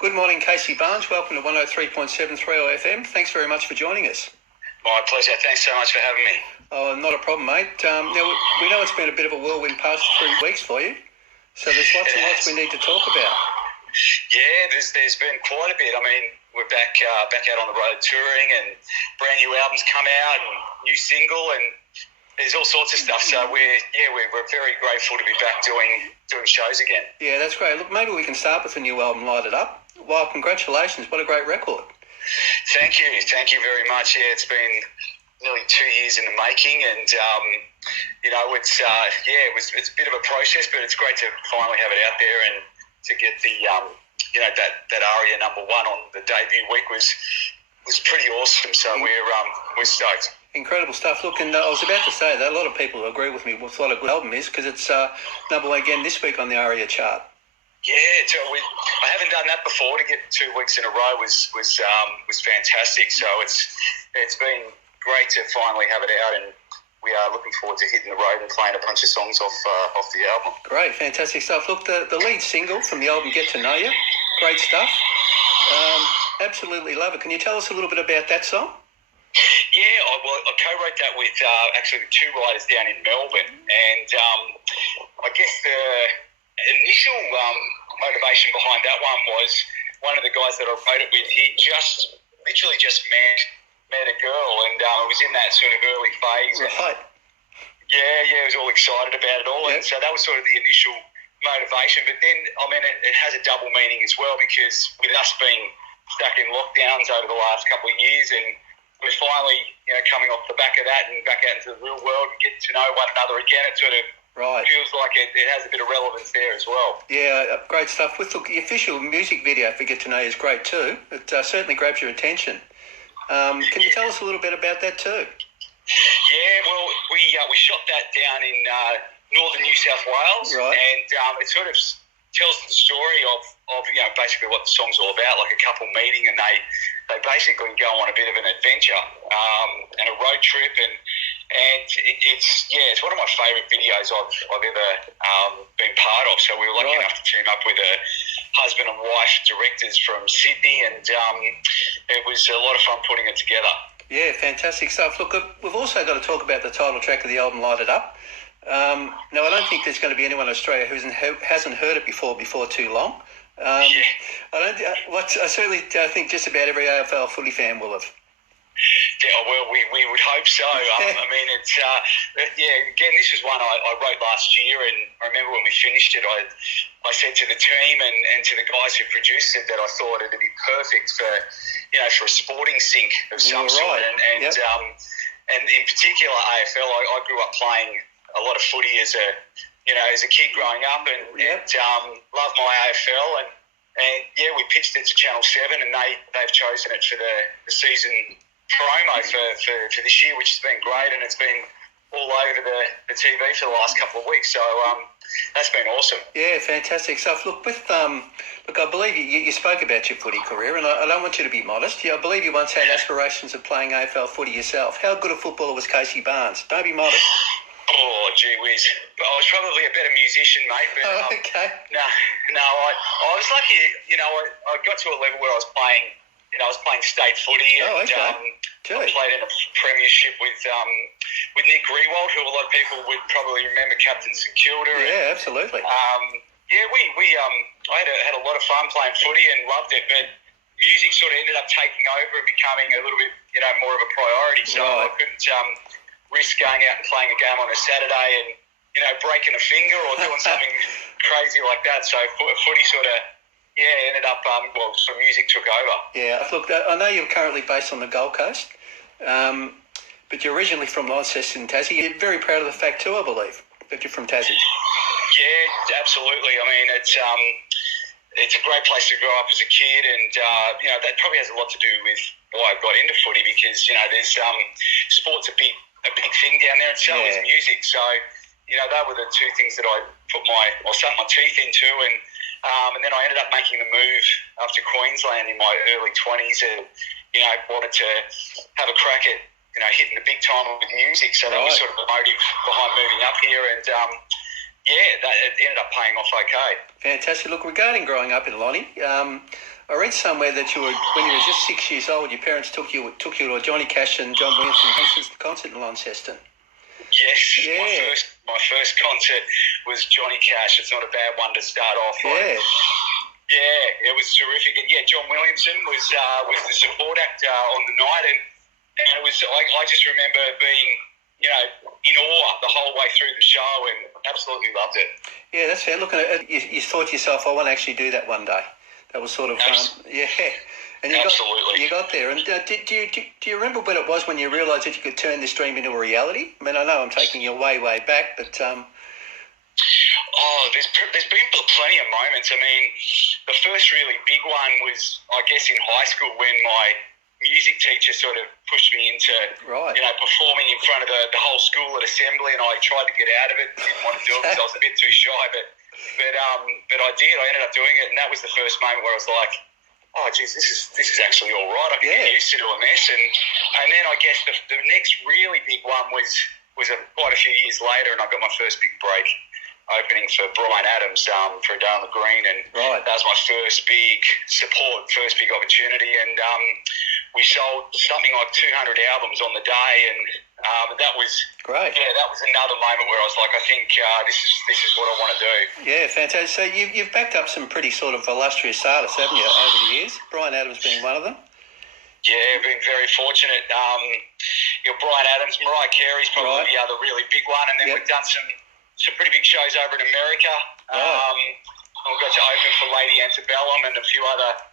Good morning, Casey Barnes. Welcome to 103.7 3WAY-FM. Thanks very much for joining us. My pleasure. Thanks so much for having me. Oh, not a problem, mate. Now, we know it's been a bit of a whirlwind past 3 weeks for you, so there's lots and lots we need to talk about. Yeah, there's been quite a bit. I mean, we're back out on the road touring, and brand new albums come out, and new single, and there's all sorts of stuff. So we're very grateful to be back doing shows again. Yeah, that's great. Look, maybe we can start with the new album, Light It Up. Well, congratulations. What a great record. Thank you very much. Yeah, it's been nearly 2 years in the making, and it's a bit of a process, but it's great to finally have it out there and to get the that ARIA number one on the debut week was pretty awesome. So we're stoked. Incredible stuff. Look, and I was about to say that a lot of people agree with me with what a good album is, because it's number one again this week on the ARIA chart. Yeah, I haven't done that before. To get 2 weeks in a row was fantastic. So it's been great to finally have it out, and we are looking forward to hitting the road and playing a bunch of songs off the album. Great, fantastic stuff. Look, the lead single from the album, Get to Know You, great stuff. Absolutely love it. Can you tell us a little bit about that song? Yeah, I co-wrote that with actually the two writers down in Melbourne, and I guess the initial motivation behind that one was one of the guys that I wrote it with. He literally just met a girl, and it was in that sort of early phase. Right. Yeah, he was all excited about it all, and so that was sort of the initial motivation. But then, I mean, it has a double meaning as well, because with us being stuck in lockdowns over the last couple of years, and we're finally, coming off the back of that and back out into the real world and getting to know one another again, it sort of feels like it has a bit of relevance there as well. Yeah, great stuff. With the official music video for Get to Know You is great too. It certainly grabs your attention. Can you tell us a little bit about that too? Yeah, well, we shot that down in northern New South Wales, right. And it sort of tells the story of basically what the song's all about, like a couple meeting, and they basically go on a bit of an adventure and a road trip, and it's one of my favourite videos I've ever been part of. So we were lucky enough to team up with a husband and wife directors from Sydney, and it was a lot of fun putting it together. Yeah, fantastic stuff. Look, we've also got to talk about the title track of the album, Light It Up. Now, I don't think there's going to be anyone in Australia who hasn't heard it before too long. I certainly think just about every AFL footy fan will have. Yeah, well, we would hope so. I mean, it's again, this was one I wrote last year, and I remember when we finished it, I said to the team and to the guys who produced it that I thought it'd be perfect for a sporting sync of some sort, and in particular AFL. I grew up playing a lot of footy as a kid growing up, and loved my AFL, and we pitched it to Channel 7, and they've chosen it for the season promo for this year, which has been great, and it's been all over the TV for the last couple of weeks. So that's been awesome. Yeah, fantastic stuff. Look, I believe you spoke about your footy career, and I don't want you to be modest. I believe you once had aspirations of playing AFL footy yourself. How good a footballer was Casey Barnes? Don't be modest. Oh, gee whiz. I was probably a better musician, mate. But, okay. No, I was lucky. I got to a level where I was playing state footy, and I played in a premiership with Nick Rewald, who a lot of people would probably remember, captain St Kilda. Yeah, absolutely. I had a lot of fun playing footy and loved it, but music sort of ended up taking over and becoming a little bit, more of a priority. So I couldn't risk going out and playing a game on a Saturday and breaking a finger or doing something crazy like that. So footy sort of ended up so music took over. Yeah, look, I know you're currently based on the Gold Coast, but you're originally from Launceston, Tassie. You're very proud of the fact too, I believe, that you're from Tassie. Yeah, absolutely. I mean, it's a great place to grow up as a kid, and that probably has a lot to do with why I got into footy, because there's sport's a big thing down there, and so is music. So they were the two things that I sunk my teeth into, and then I ended up making the move up to Queensland in my early 20s, and wanted to have a crack at hitting the big time with music. So that was sort of the motive behind moving up here, and it ended up paying off okay. Fantastic. Look, regarding growing up in Lonnie, I read somewhere that when you were just 6 years old, your parents took you to a Johnny Cash and John Williamson concert in Launceston. Yes, Yeah. my first concert was Johnny Cash. It's not a bad one to start off. Yeah. Yeah, it was terrific. And John Williamson was the support act on the night, and it was. I just remember being, in awe the whole way through the show, and absolutely loved it. Yeah, that's fair. Look, you thought to yourself, I want to actually do that one day. That was sort of yeah. And Absolutely. You got there. And do you remember what it was when you realised that you could turn this dream into a reality? I mean, I know I'm taking you way back, but there's been plenty of moments. I mean, the first really big one was, I guess, in high school when my music teacher sort of pushed me into, performing in front of the whole school at assembly, and I tried to get out of it. Didn't want to do it because I was a bit too shy, but I did. I ended up doing it, and that was the first moment where I was like, oh, geez, this is actually all right. I can get used to doing this. And then I guess the next really big one was quite a few years later, and I got my first big break opening for Bryan Adams for Down the Green, and that was my first big support, first big opportunity, and we sold something like 200 albums on the day, and that was great. Yeah, that was another moment where I was like, I think this is what I want to do. Yeah, fantastic. So you've backed up some pretty sort of illustrious artists, haven't you, over the years? Bryan Adams being one of them. Yeah, been very fortunate. Bryan Adams, Mariah Carey's probably the other really big one, and then we've done some pretty big shows over in America. We got to open for Lady Antebellum and a few other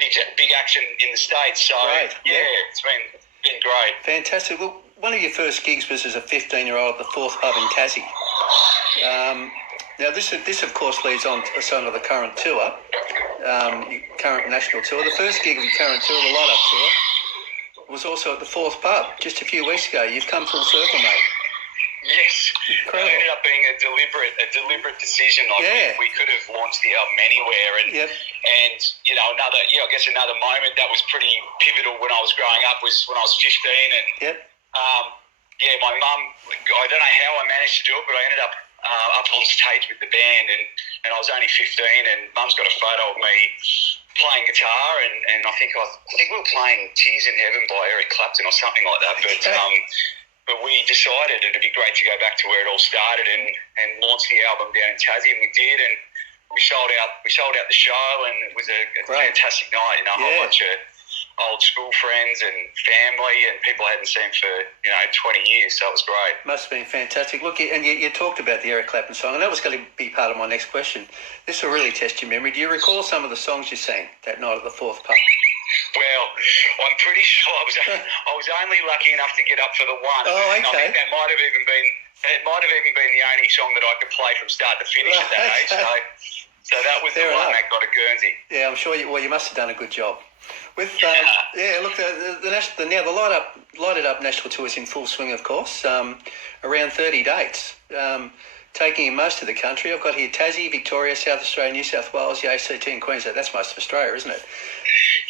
big action in the States. So, it's been great. Fantastic. Look, one of your first gigs was as a 15-year-old at the Fourth Pub in Tassie. Now, this of course leads on to some of the current tour, your current national tour. The first gig of your current tour, the light-up tour, was also at the Fourth Pub just a few weeks ago. You've come full circle, mate. Yes, incredible. It ended up being a deliberate decision. We could have launched the album anywhere, and another moment that was pretty pivotal when I was growing up was when I was 15, and my mum, I don't know how I managed to do it, but I ended up up on stage with the band, and I was only 15, and Mum's got a photo of me playing guitar, and I think we were playing Tears in Heaven by Eric Clapton or something like that, but we decided it'd be great to go back to where it all started and launch the album down in Tassie, and we did, and we sold out the show, and it was a fantastic night. A whole bunch of old school friends and family and people I hadn't seen for 20 years, so it was great. Must have been fantastic. Look, and you talked about the Eric Clapton song, and that was going to be part of my next question. This will really test your memory. Do you recall some of the songs you sang that night at the Fourth Pub? Well, I'm pretty sure I was only lucky enough to get up for the one. Oh, okay. And I think that might have even been the only song that I could play from start to finish at that age. So that was the one that got a Guernsey. Yeah, I'm sure. You must have done a good job. With look, the lighted up national tour is in full swing, of course. Around 30 dates. Taking in most of the country. I've got here Tassie, Victoria, South Australia, New South Wales, the ACT and Queensland. That's most of Australia, isn't it?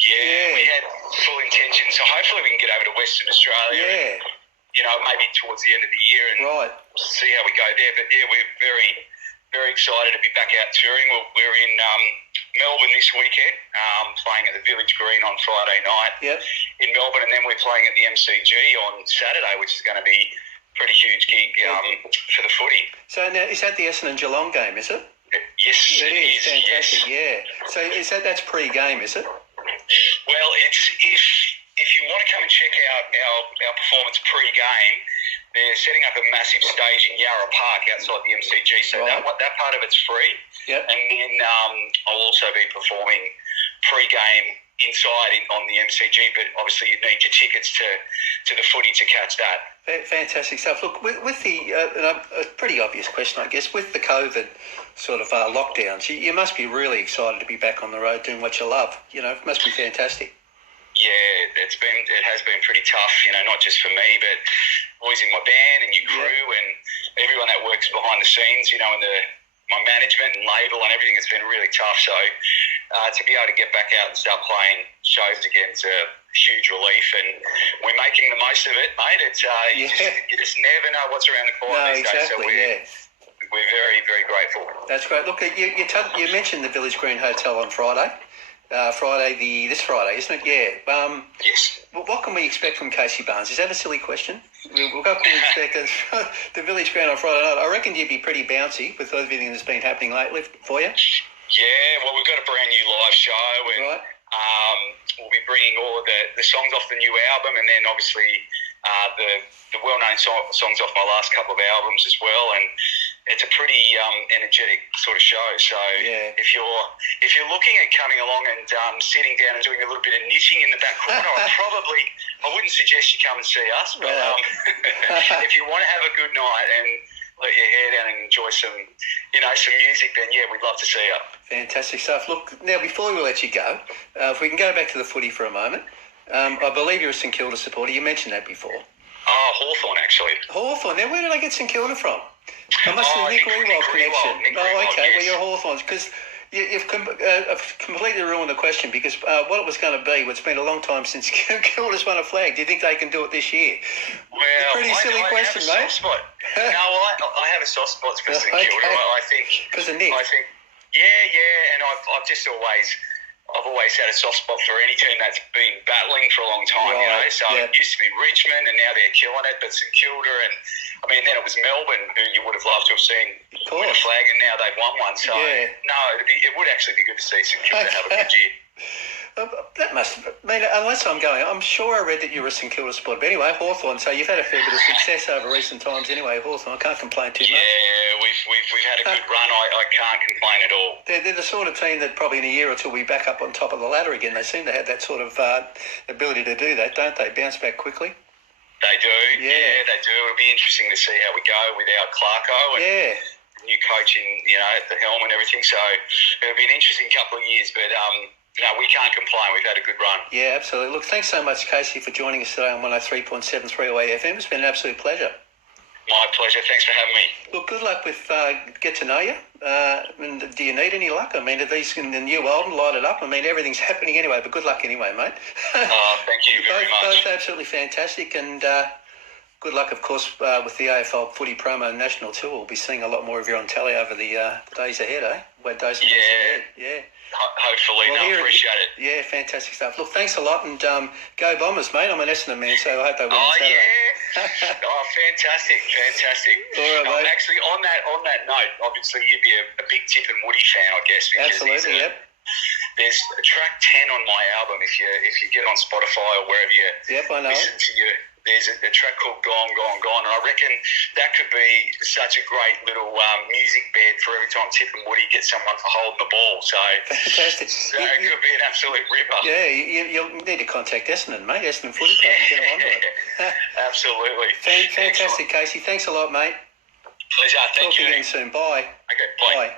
Yeah, we had full intention. So hopefully we can get over to Western Australia. And, maybe towards the end of the year and see how we go there. But we're very, very excited to be back out touring. We're in Melbourne this weekend, playing at the Village Green on Friday night in Melbourne, and then we're playing at the MCG on Saturday, which is going to be pretty huge gig for the footy. So now, is that the Essendon Geelong game, is it? Yes, it is. Fantastic, yes. So that's pre-game, is it? Well, it's if you want to come and check out our performance pre-game, they're setting up a massive stage in Yarra Park outside the MCG, so that part of it's free. Yep. And then I'll also be performing pre-game inside on the MCG, but obviously you need your tickets to the footy to catch that. Fantastic stuff. Look, with the a pretty obvious question, I guess, with the COVID sort of lockdowns, you must be really excited to be back on the road doing what you love. It must be fantastic. Yeah, it has been pretty tough, not just for me, but boys in my band and your crew and everyone that works behind the scenes, and my management and label and everything has been really tough. So to be able to get back out and start playing shows again is a huge relief, and we're making the most of it, mate. It's you just never know what's around the corner these days. So we're we're very, very grateful. That's great. Look, you mentioned the Village Green Hotel on Friday. This Friday, isn't it? Yeah. Yes. What can we expect from Casey Barnes? Is that a silly question? What can we expect the Village Ground on Friday night? I reckon you'd be pretty bouncy with everything that's been happening lately for you. Yeah, well, we've got a brand new live show, and Right. We'll be bringing all of the songs off the new album, and then obviously the well-known songs off my last couple of albums as well. And it's a pretty energetic sort of show. So if you're looking at coming along and sitting down and doing a little bit of knitting in the back corner, I wouldn't suggest you come and see us. But if you want to have a good night and let your hair down and enjoy some music, then we'd love to see you. Fantastic stuff. Look, now before we let you go, if we can go back to the footy for a moment, I believe you're a St Kilda supporter. You mentioned that before. Oh, Hawthorn, actually. Hawthorn. Now, where did I get St Kilda from? I must have Nick Rewald connection. Nick Rewald, okay. yes. Well, you're Hawthorns because you've completely ruined the question because what it was going to be, it's been a long time since Kilda's won a flag. Do you think they can do it this year? Well, pretty silly question, I have a mate. soft spot. I have a soft spot for St Kilda. I think because of Nick. And I've always had a soft spot for any team that's been battling for a long time. Right. So it used to be Richmond, and now they're killing it. But St Kilda, and then it was Melbourne, who you would have loved to have seen win a flag, and now they've won one. So no, it would actually be good to see St Kilda have a good year. That must unless I'm sure I read that you're a St Kilda supporter. But anyway, Hawthorn, so you've had a fair bit of success over recent times anyway, Hawthorn. I can't complain too much. Yeah, we've had a good run. I can't complain at all. They're the sort of team that probably in a year or two will be back up on top of the ladder again. They seem to have that sort of ability to do that, don't they? Bounce back quickly. They do. Yeah, they do. It'll be interesting to see how we go without Clarko and new coaching, at the helm and everything. So it'll be an interesting couple of years, but no, we can't complain. We've had a good run. Yeah, absolutely. Look, thanks so much, Casey, for joining us today on 103.7 3WAY-FM. It's been an absolute pleasure. My pleasure. Thanks for having me. Look, good luck with Get to Know You. And do you need any luck? Are these in the new album, light it up? Everything's happening anyway, but good luck anyway, mate. Thank you very much. Both absolutely fantastic, and good luck, of course, with the AFL Footy Promo National Tour. We'll be seeing a lot more of you on telly over the days ahead, eh? Days ahead. Yeah. Hopefully, appreciate it. Yeah, fantastic stuff. Look, thanks a lot, and go Bombers, mate. I'm an Essendon man, so I hope they win on Saturday. Fantastic. All right, mate. Actually, on that note, obviously you'd be a big Tip and Woody fan, I guess. Absolutely, yep. There's track 10 on my album. If you get on Spotify or wherever you listen to there's a track called Gone, and I reckon that could be such a great little music bed for every time Tip and Woody get someone for holding the ball. So fantastic. So it could be an absolute ripper. Yeah, you'll need to contact Essendon, mate. Essendon Footy Club and get them onto it. Absolutely. Fantastic, Casey. Thanks a lot, mate. Pleasure. Thank you. Talk again soon. Bye. Okay, bye.